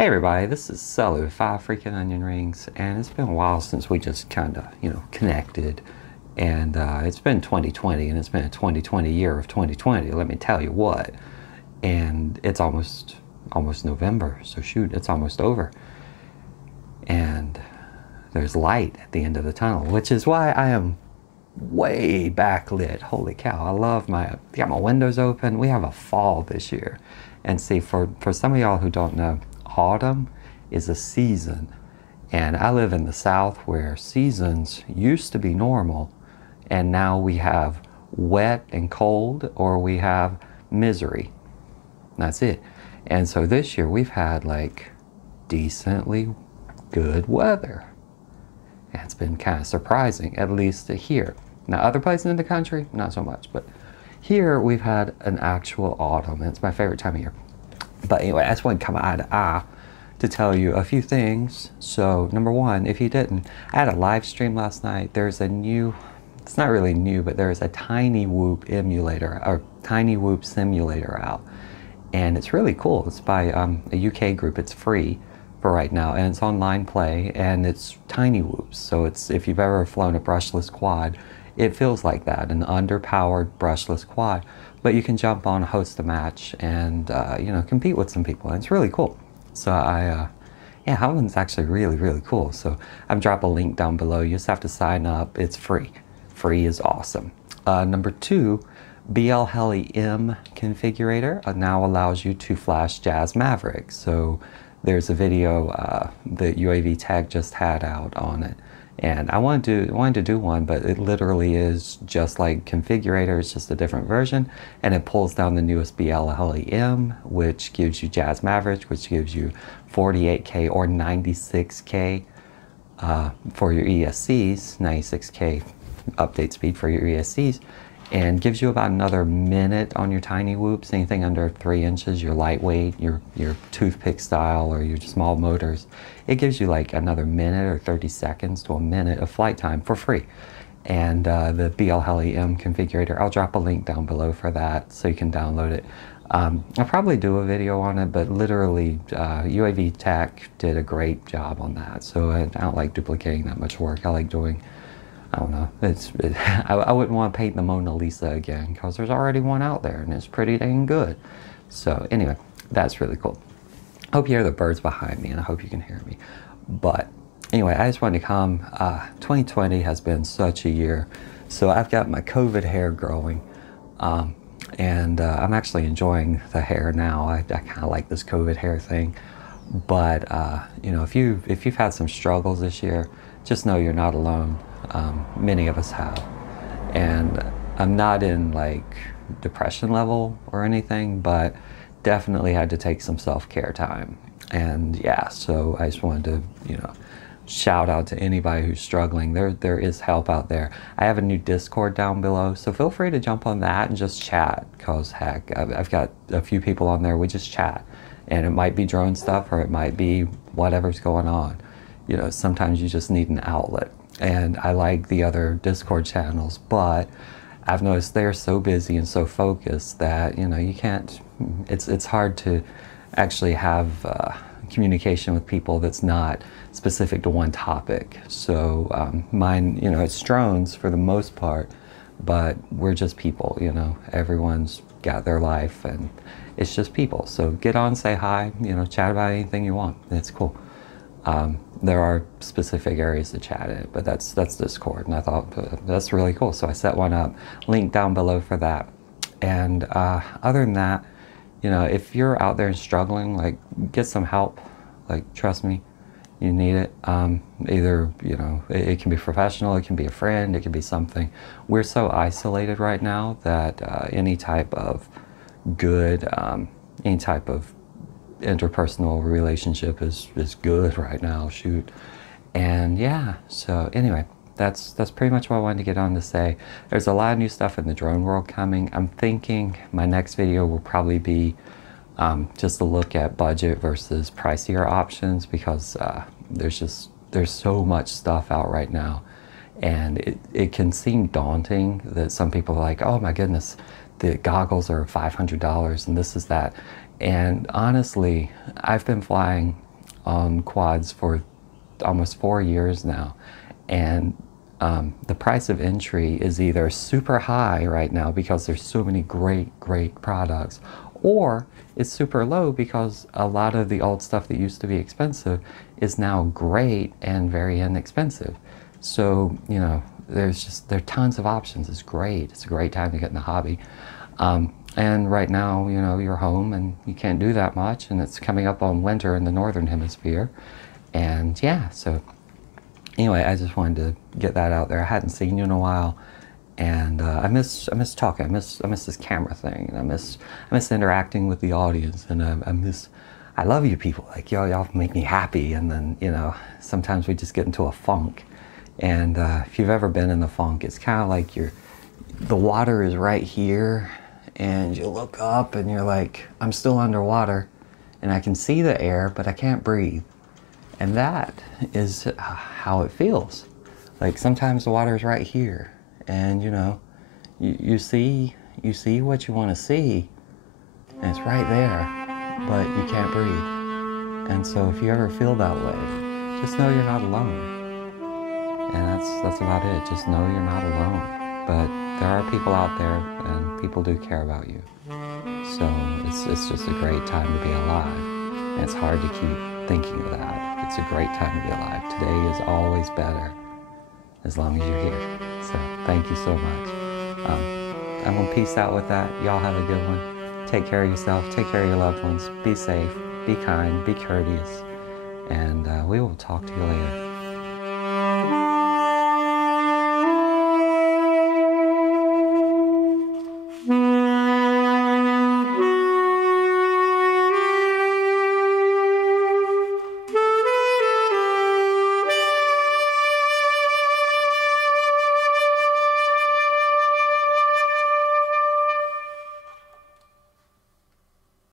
Hey everybody, this is Sully with 5 Freaking Onion Rings, and it's been a while since we just kind of, connected. And it's been 2020, and it's been a 2020 year of 2020, let me tell you what. And it's almost November, so shoot, it's almost over. And there's light at the end of the tunnel, which is why I am way backlit. Holy cow, I love got my windows open. We have a fall this year. And see, for some of y'all who don't know, autumn is a season, and I live in the South where seasons used to be normal, and now we have wet and cold, or we have misery. That's it. And so this year we've had like decently good weather, and it's been kind of surprising, at least here. Now other places in the country, not so much, but here we've had an actual autumn, and it's my favorite time of year. But anyway, I just want to come eye to eye to tell you a few things. So number one, if you didn't, I had a live stream last night. There's a new, it's not really new, but there's a Tiny Whoop emulator, or Tiny Whoop simulator out. And it's really cool. It's by a UK group. It's free for right now, and it's online play, and it's Tiny Whoops. So it's, if you've ever flown a brushless quad, it feels like that, an underpowered brushless quad. But you can jump on, host a match, and compete with some people, and it's really cool. So yeah, that one's actually really cool. So I've dropped a link down below. You just have to sign up. It's free. Free is awesome. Number two, BLHeli-M Configurator now allows you to flash Jazz Maverick. So there's a video that UAV Tag just had out on it. And I wanted to do one, but it literally is just like Configurator. It's just a different version, and it pulls down the newest BLHeli-M, which gives you Jazz Maverick, which gives you 48K or 96K for your ESCs, 96K update speed for your ESCs, and gives you about another minute on your Tiny Whoops. Anything under 3 inches, your lightweight, your toothpick style, or your small motors, it gives you like another minute or 30 seconds to a minute of flight time for free. And the BLHeli-M Configurator, I'll drop a link down below for that so you can download it. I'll probably do a video on it, but literally UAV Tech did a great job on that. So I don't like duplicating that much work. I like doing, I don't know, I wouldn't want to paint the Mona Lisa again, because there's already one out there and it's pretty dang good. So anyway, that's really cool. I hope you hear the birds behind me, and I hope you can hear me. But anyway, I just wanted to come. 2020 has been such a year. So I've got my COVID hair growing, and I'm actually enjoying the hair now. I kind of like this COVID hair thing. But if you've had some struggles this year, just know you're not alone. Many of us have, and I'm not in like depression level or anything, but definitely had to take some self-care time. And yeah, so I just wanted to shout out to anybody who's struggling. There is help out there. I have a new Discord down below, so feel free to jump on that and just chat, because heck, I've got a few people on there. We just chat, and it might be drone stuff, or it might be whatever's going on. Sometimes you just need an outlet. And I like the other Discord channels, but I've noticed they're so busy and so focused that you can't. It's hard to actually have communication with people that's not specific to one topic. So mine, it's drones for the most part, but we're just people. Everyone's got their life, and it's just people. So get on, say hi, chat about anything you want. It's cool. There are specific areas to chat in, but that's Discord, and I thought that's really cool. So I set one up, link down below for that. And other than that, if you're out there and struggling, like, get some help. Like, trust me, you need it. Either it can be professional, it can be a friend, it can be something. We're so isolated right now that any type of good, any type of interpersonal relationship is good right now. Shoot. And yeah, so anyway, that's pretty much what I wanted to get on to say. There's a lot of new stuff in the drone world coming. I'm thinking my next video will probably be just a look at budget versus pricier options, because there's so much stuff out right now, and it can seem daunting that some people are like, oh my goodness, the goggles are $500 and this is that. And honestly, I've been flying on quads for almost 4 years now, and the price of entry is either super high right now because there's so many great products, or it's super low because a lot of the old stuff that used to be expensive is now great and very inexpensive. So, you know, there are tons of options. It's great. It's a great time to get in the hobby. And right now, you know, you're home and you can't do that much, and it's coming up on winter in the northern hemisphere. And yeah, so anyway, I just wanted to get that out there. I hadn't seen you in a while, and I miss talking. I miss this camera thing, and I miss interacting with the audience, and I love you people. Like y'all make me happy, and then, you know, sometimes we just get into a funk. And if you've ever been in the funk, it's kind of like the water is right here, and you look up and you're like, I'm still underwater, and I can see the air, but I can't breathe. And that is how it feels. Like sometimes the water is right here, and you know, you see what you want to see, and it's right there, but you can't breathe. And so if you ever feel that way, just know you're not alone. And that's about it. Just know you're not alone. But there are people out there, and people do care about you. So it's just a great time to be alive. And it's hard to keep thinking of that. It's a great time to be alive. Today is always better, as long as you're here. So thank you so much. I'm gonna peace out with that. Y'all have a good one. Take care of yourself. Take care of your loved ones. Be safe. Be kind. Be courteous. And we will talk to you later.